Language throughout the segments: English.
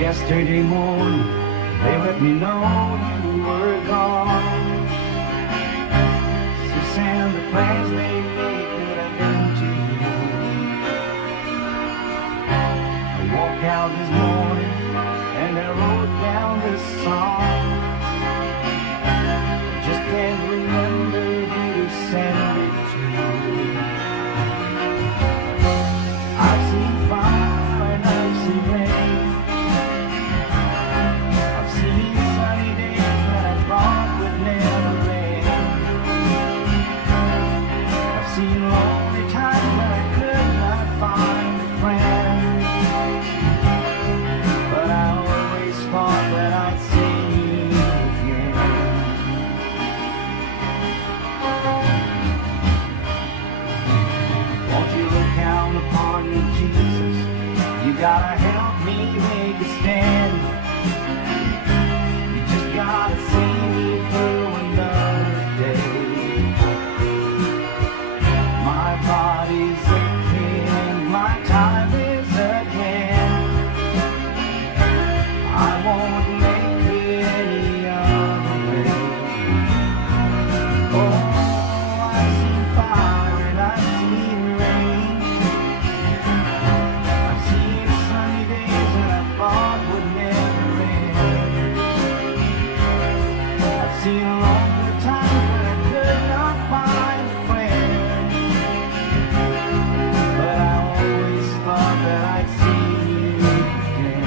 Yesterday morning, they let me know you were gone. So send the plans they made could have been to you. I walked out this morning and I wrote down this song. Just can't remember who to send it to. I've seen fire and I've seen rain. I've seen sunny days that I thought would never rain. I've seen lonely times when I could not find a friend. But I always thought that I'd see you again. Won't you look down upon me, Jesus? You gotta help me make a stand. You just gotta see me through another day. My body's aching and my time is at hand. I won't make it any other way. Oh, I've seen fire and I've seen rain. I've seen sunny days that I thought would never end. I've seen longer times when I could not find a friend. But I always thought that I'd see you again.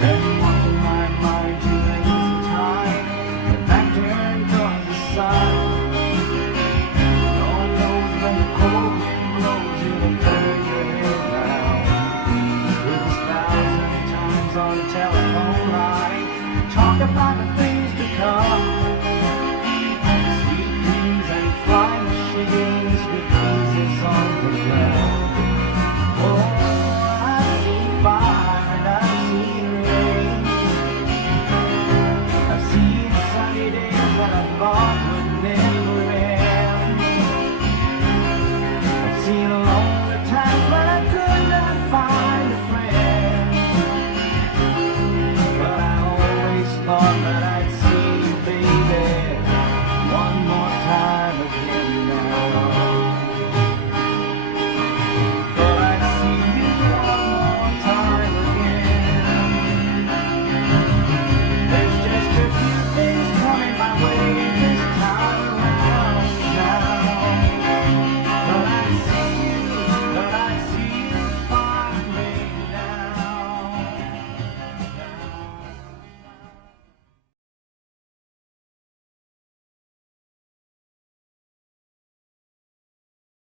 Then once in my mind to lazy time, the back turned towards the sun. No one knows when the cold wind blows, it'll turn your head round. With 1,000 times on the telephone line, talk about the things to come.